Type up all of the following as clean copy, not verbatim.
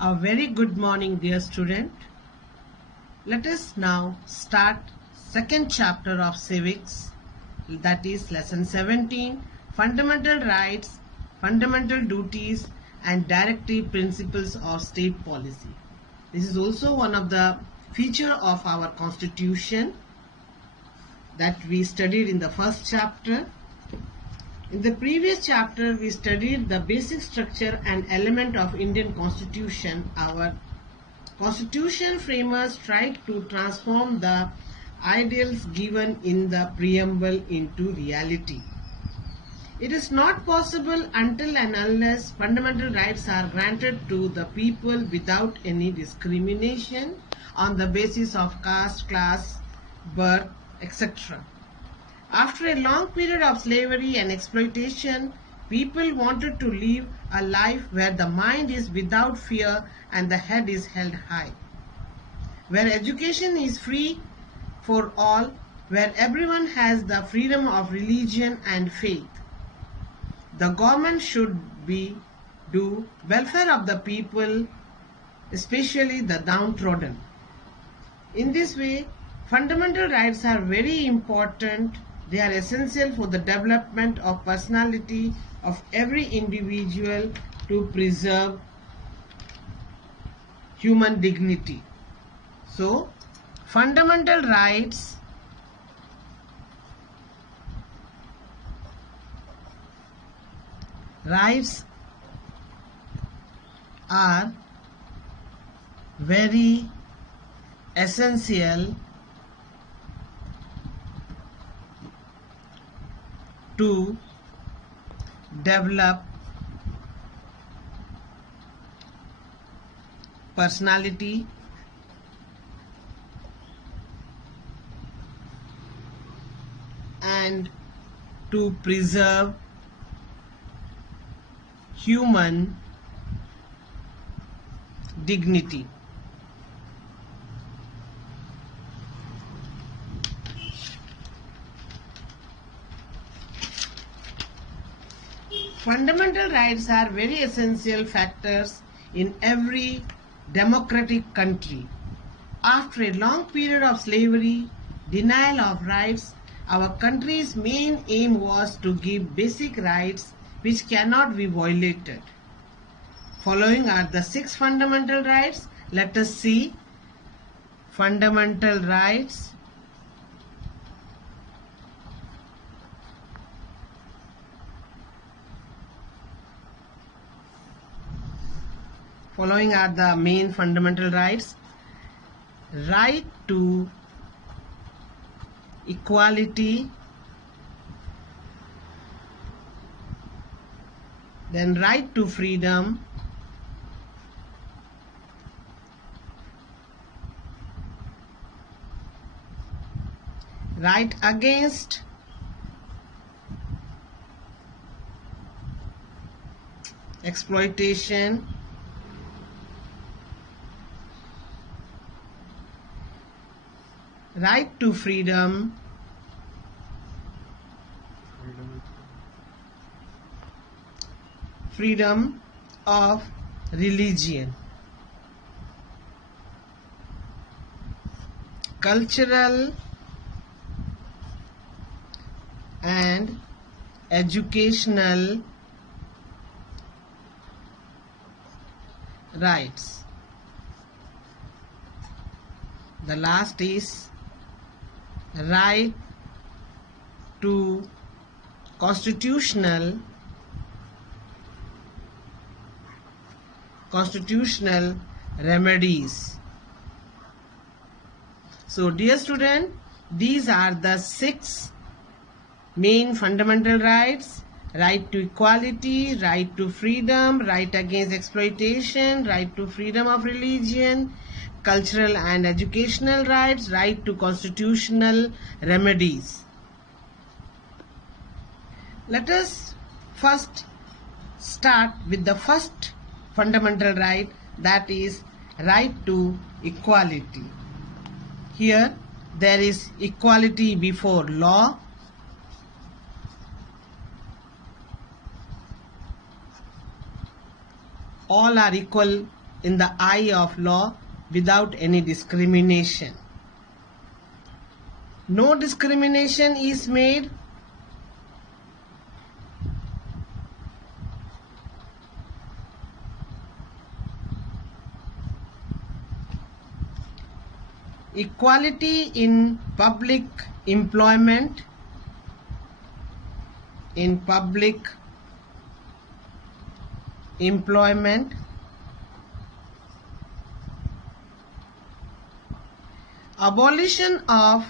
A very good morning, dear student. Let us now start second chapter of civics, that is lesson 17, fundamental rights, fundamental duties and directive principles of state policy. This is also one of the feature of our constitution that we studied in the first chapter. In the previous chapter, we studied the basic structure and element of Indian Constitution. Our Constitution framers tried to transform the ideals given in the preamble into reality. It is not possible until and unless fundamental rights are granted to the people without any discrimination on the basis of caste, class, birth, etc. After a long period of slavery and exploitation, people wanted to live a life where the mind is without fear and the head is held high, where education is free for all, where everyone has the freedom of religion and faith. The government should do welfare of the people, especially the downtrodden. In this way, fundamental rights are very important. They are essential for the development of personality of every individual to preserve human dignity. So, fundamental rights are very essential to develop personality and to preserve human dignity. Fundamental rights are very essential factors in every democratic country. After a long period of slavery, denial of rights, our country's main aim was to give basic rights which cannot be violated. Following are the 6 fundamental rights. Let us see fundamental rights. Following are the main fundamental rights. Right to equality, then right to freedom, right against exploitation, right to freedom, freedom of religion, cultural and educational rights. The last is right to constitutional remedies. So dear student, these are the 6 main fundamental rights: right to equality, right to freedom, right against exploitation, right to freedom of religion, cultural and educational rights, right to constitutional remedies. Let us first start with the first fundamental right, that is right to equality. Here there is equality before law, all are equal in the eye of law without any discrimination. No discrimination is made. Equality in public employment. In public employment. Abolition of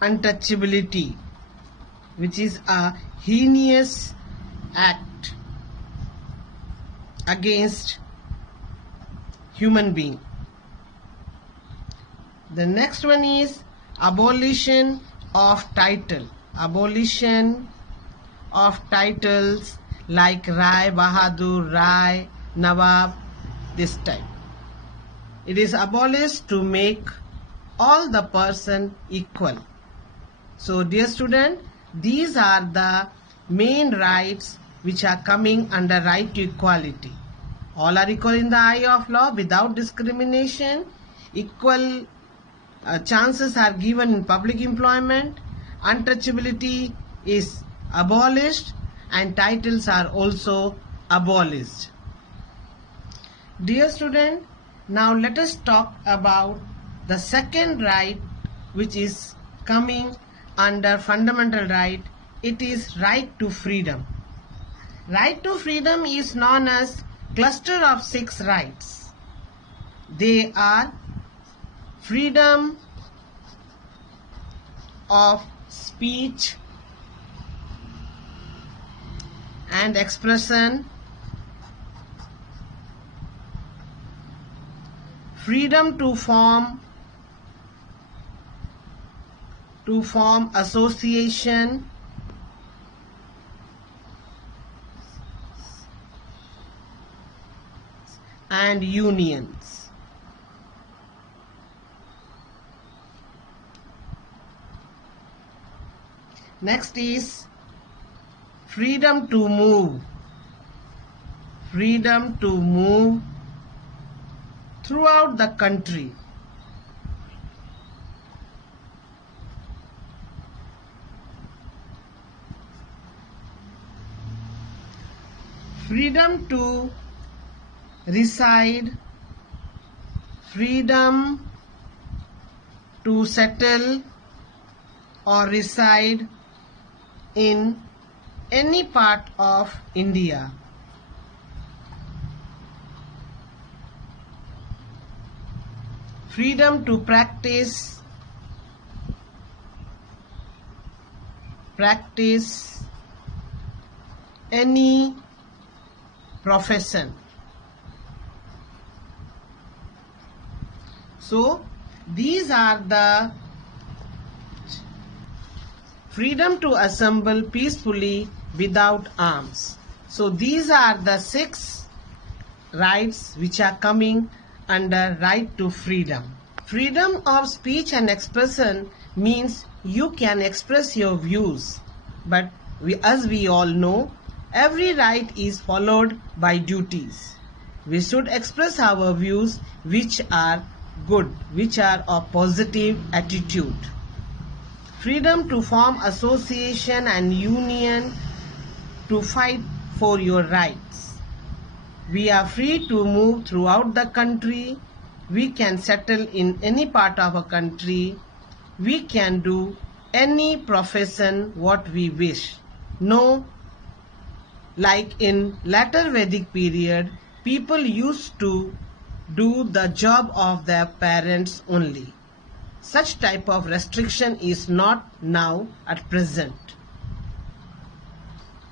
untouchability, which is a heinous act against human being. The next one is abolition of title. Abolition of titles like Rai, Bahadur, Rai, Nawab, this type. It is abolished to make all the person equal. So dear student, these are the main rights which are coming under right to equality. All are equal in the eye of law without discrimination. Equal chances are given in public employment. Untouchability is abolished and titles are also abolished. Dear student, now let us talk about the second right which is coming under fundamental right. It is right to freedom. Right to freedom is known as cluster of 6 rights. They are freedom of speech and expression, freedom to form association, and unions. Next is freedom to move. Freedom to move throughout the country. Freedom to reside, freedom to settle or reside in any part of India. Freedom to practice any profession. So these are the freedom to assemble peacefully without arms. So these are the 6 rights which are coming under right to freedom. Freedom of speech and expression means you can express your views, but as we all know, every right is followed by duties. We should express our views which are good, which are of positive attitude. Freedom to form association and union to fight for your rights. We are free to move throughout the country. We can settle in any part of a country. We can do any profession what we wish. No, like in later Vedic period, people used to do the job of their parents only. Such type of restriction is not now at present.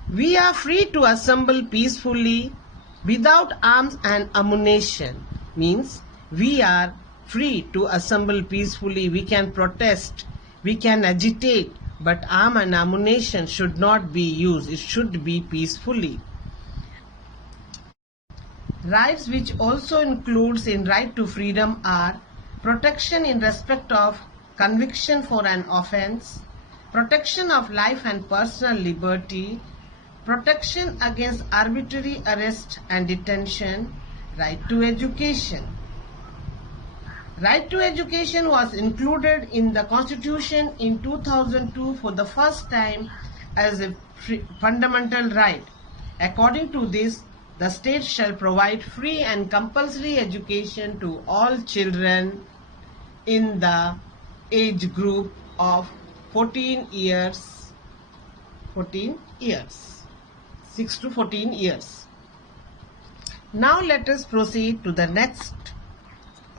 We are free to assemble peacefully without arms and ammunition. Means we are free to assemble peacefully. We can protest, we can agitate, but arm and ammunition should not be used. It should be peacefully. Rights which also includes in right to freedom are protection in respect of conviction for an offense, protection of life and personal liberty, protection against arbitrary arrest and detention, right to education. Right to education was included in the Constitution in 2002 for the first time as a fundamental right. According to this, the state shall provide free and compulsory education to all children in the age group of 14 years, 6 to 14 years. Now let us proceed to the next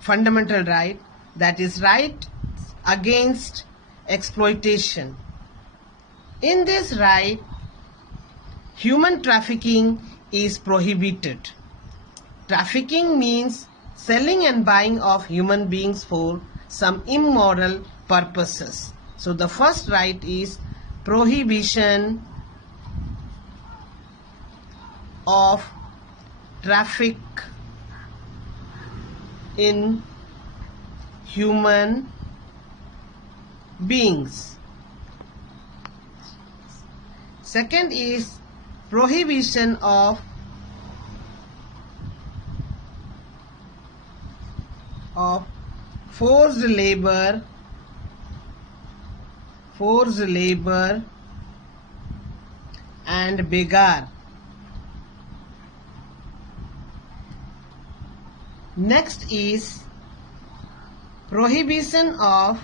fundamental right, that is right against exploitation. In this right, human trafficking is prohibited. Trafficking means selling and buying of human beings for some immoral purposes. So the first right is prohibition of traffic in human beings. Second is prohibition of forced labor and begar. Next is prohibition of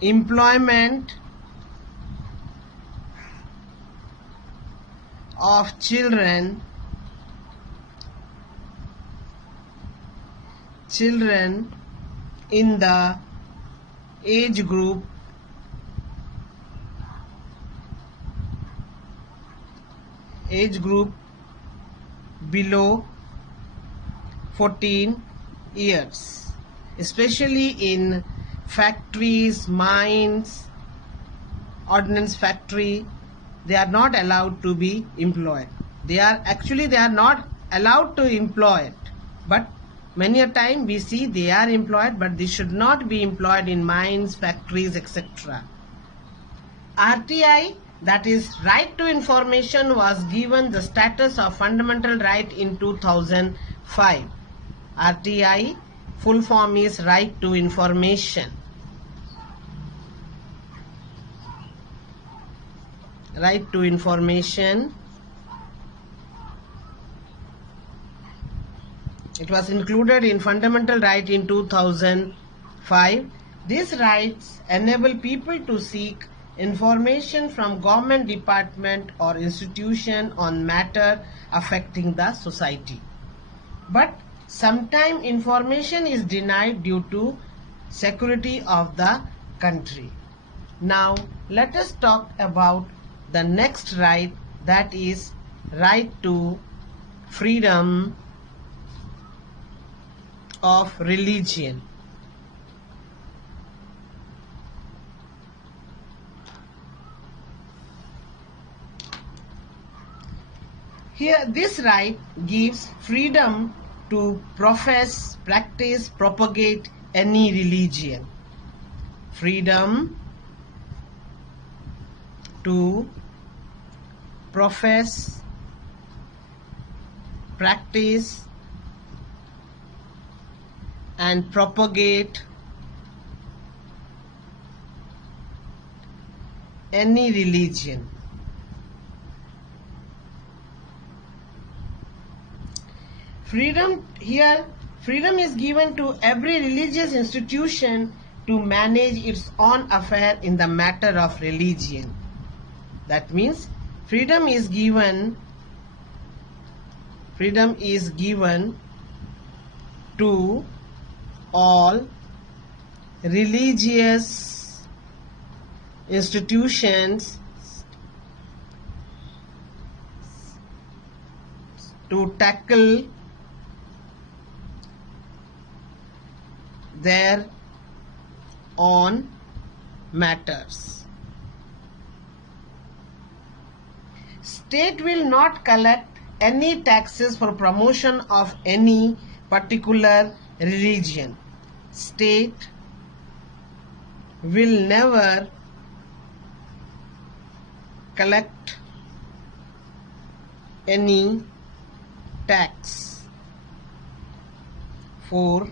employment of children in the age group below 14 years, especially in factories, mines, ordnance factory. They are not allowed to be employed. They are not allowed to employ it, but many a time we see they are employed, but they should not be employed in mines, factories, etc. RTI, that is right to information, was given the status of fundamental right in 2005. RTI full form is right to information. Right to information. It was included in fundamental right in 2005. These rights enable people to seek information from government department or institution on matter affecting the society. But sometimes information is denied due to security of the country. Now let us talk about the next right, that is right to freedom of religion. Here this right gives freedom to profess, practice, propagate any religion. Freedom to profess, practice and propagate any religion. Freedom is given to every religious institution to manage its own affair in the matter of religion. That means freedom is given to all religious institutions to tackle their own matters. State will not collect any taxes for promotion of any particular religion. State will never collect any tax for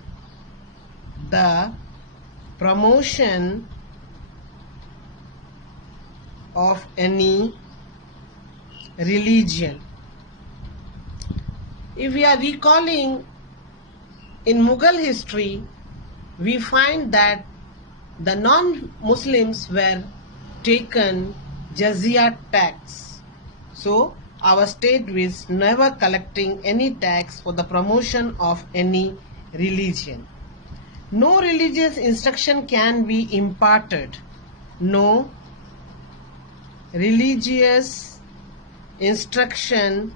the promotion of any religion. If we are recalling in Mughal history, we find that the non-Muslims were taken jizya tax. So our state was never collecting any tax for the promotion of any religion. No religious instruction can be imparted. No religious instruction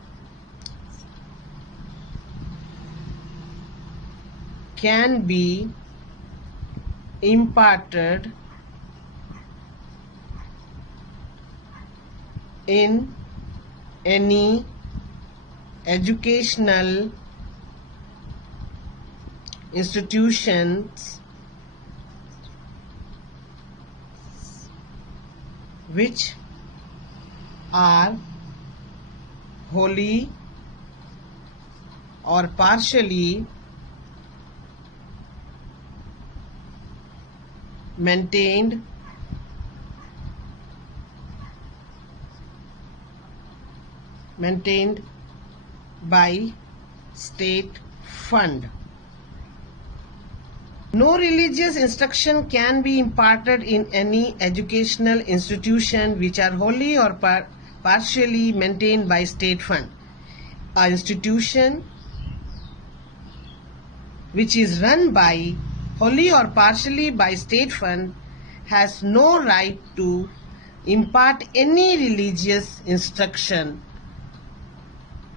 can be imparted in any educational institutions which are wholly or partially maintained by state fund. No religious instruction can be imparted in any educational institution which are wholly or partially maintained by state fund. An institution which is run by wholly or partially by state fund has no right to impart any religious instruction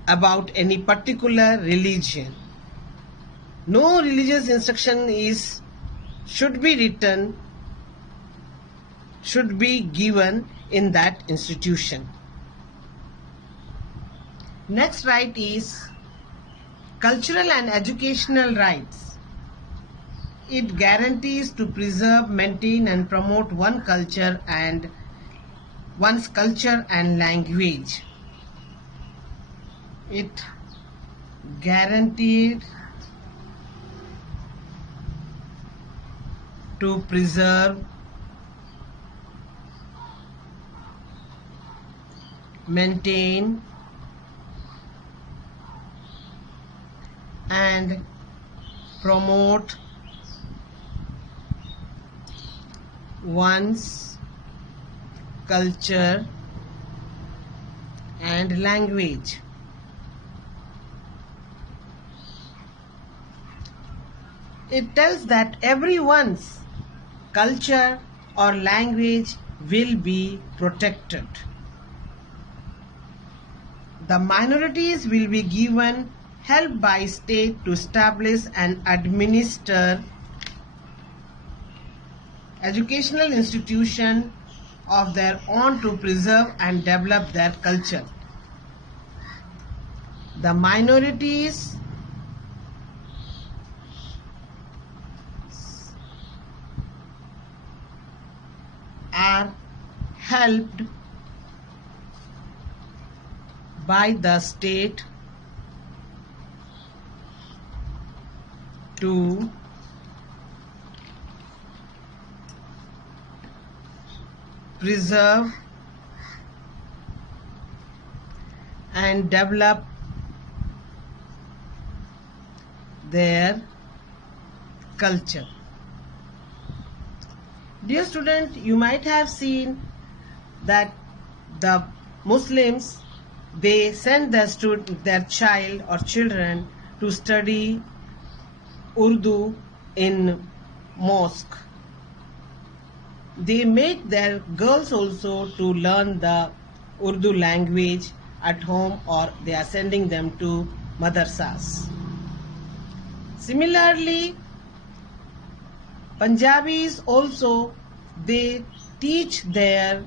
about any particular religion. No religious instruction should be given in that institution. Next right is cultural and educational rights. It guarantees to preserve, maintain and promote one's culture and language. It guaranteed to preserve, maintain and promote one's culture and language. It tells that everyone's culture or language will be protected. The minorities will be given help by state to establish and administer educational institution of their own to preserve and develop their culture. The minorities are helped by the state to preserve and develop their culture. Dear student, you might have seen that the Muslims, they send their child or children to study Urdu in mosque. They make their girls also to learn the Urdu language at home, or they are sending them to madrasas. Similarly, Punjabis also, they teach their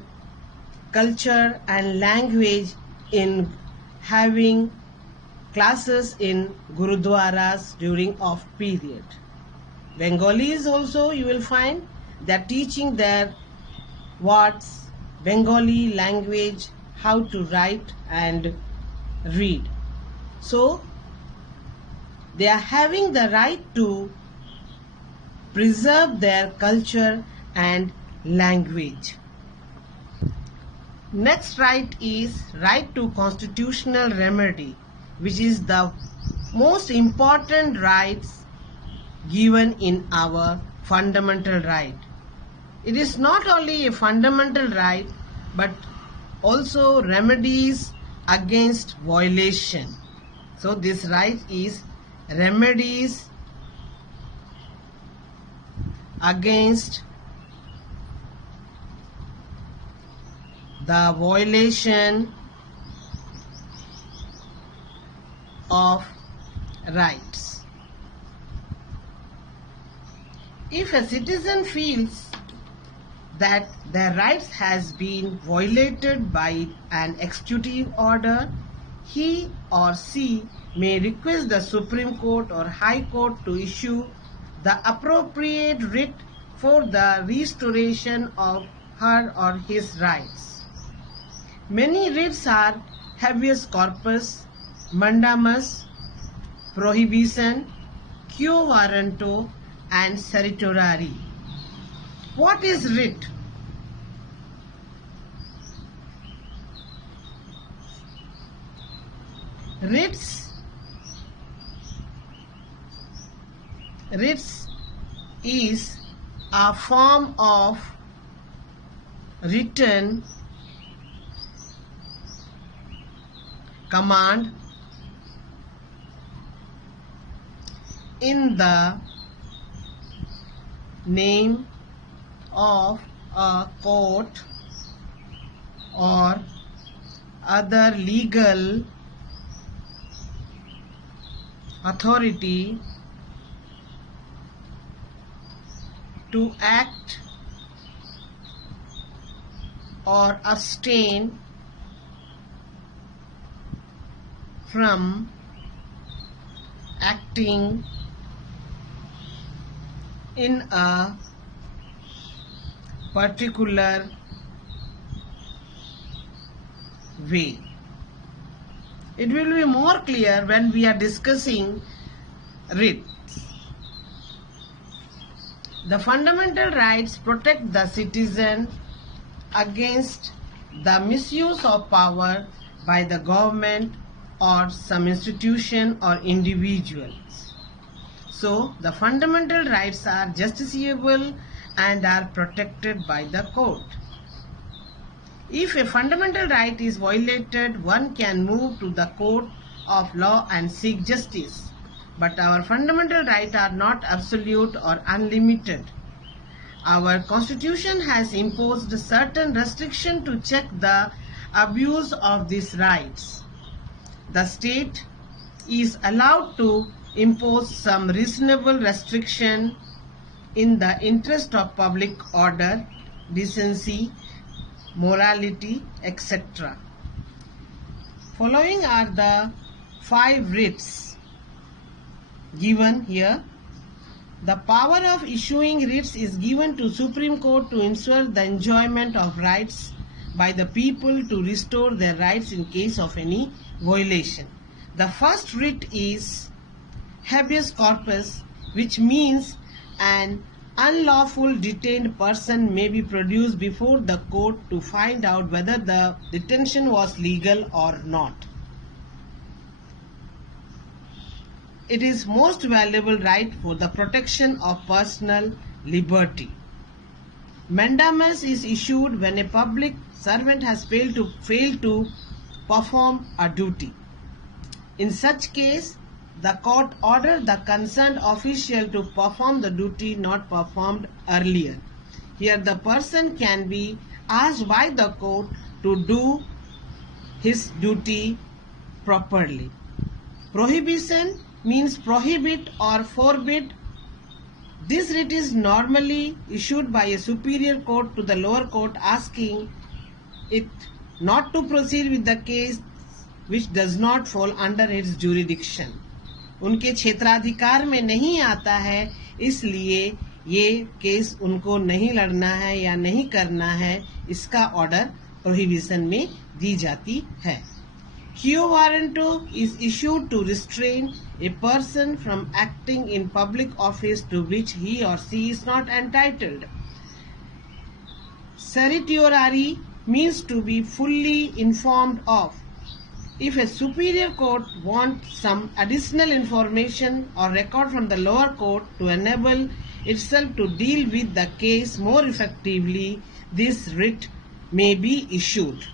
culture and language in having classes in Gurudwaras during off period. Bengalis also, you will find they are teaching their words, Bengali language, how to write and read. So they are having the right to preserve their culture and language. Next right is right to constitutional remedy, which is the most important rights given in our fundamental right. It is not only a fundamental right but also remedies against violation. So this right is remedies against the violation of rights. If a citizen feels that their rights has been violated by an executive order, he or she may request the Supreme Court or High Court to issue the appropriate writ for the restoration of her or his rights. Many writs are habeas corpus, mandamus, prohibition, quo warranto, and certiorari. What is writ? Writs is a form of written command in the name of a court or other legal authority to act or abstain from acting in a particular way. It will be more clear when we are discussing writs. The fundamental rights protect the citizen against the misuse of power by the government or some institution or individuals. So the fundamental rights are justiciable and are protected by the court. If a fundamental right is violated, one can move to the court of law and seek justice. But our fundamental rights are not absolute or unlimited. Our constitution has imposed certain restrictions to check the abuse of these rights. The state is allowed to impose some reasonable restriction in the interest of public order, decency, morality, etc. Following are the 5 writs given here. The power of issuing writs is given to Supreme Court to ensure the enjoyment of rights by the people to restore their rights in case of any violation. The first writ is habeas corpus, which means an unlawful detained person may be produced before the court to find out whether the detention was legal or not. It is most valuable right for the protection of personal liberty. Mandamus is issued when a public servant has failed to perform a duty. In such case, the court orders the concerned official to perform the duty not performed earlier. Here the person can be asked by the court to do his duty properly. Prohibition means prohibit or forbid. This writ is normally issued by a superior court to the lower court asking it not to proceed with the case which does not fall under its jurisdiction. उनके क्षेत्राधिकार में नहीं आता है, इसलिए ये case उनको नहीं लड़ना है या नहीं करना है, इसका ऑर्डर प्रोहिबिशन में दी जाती है। Quo warranto is issued to restrain a person from acting in public office to which he or she is not entitled. Certiorari means to be fully informed of. If a superior court wants some additional information or record from the lower court to enable itself to deal with the case more effectively, this writ may be issued.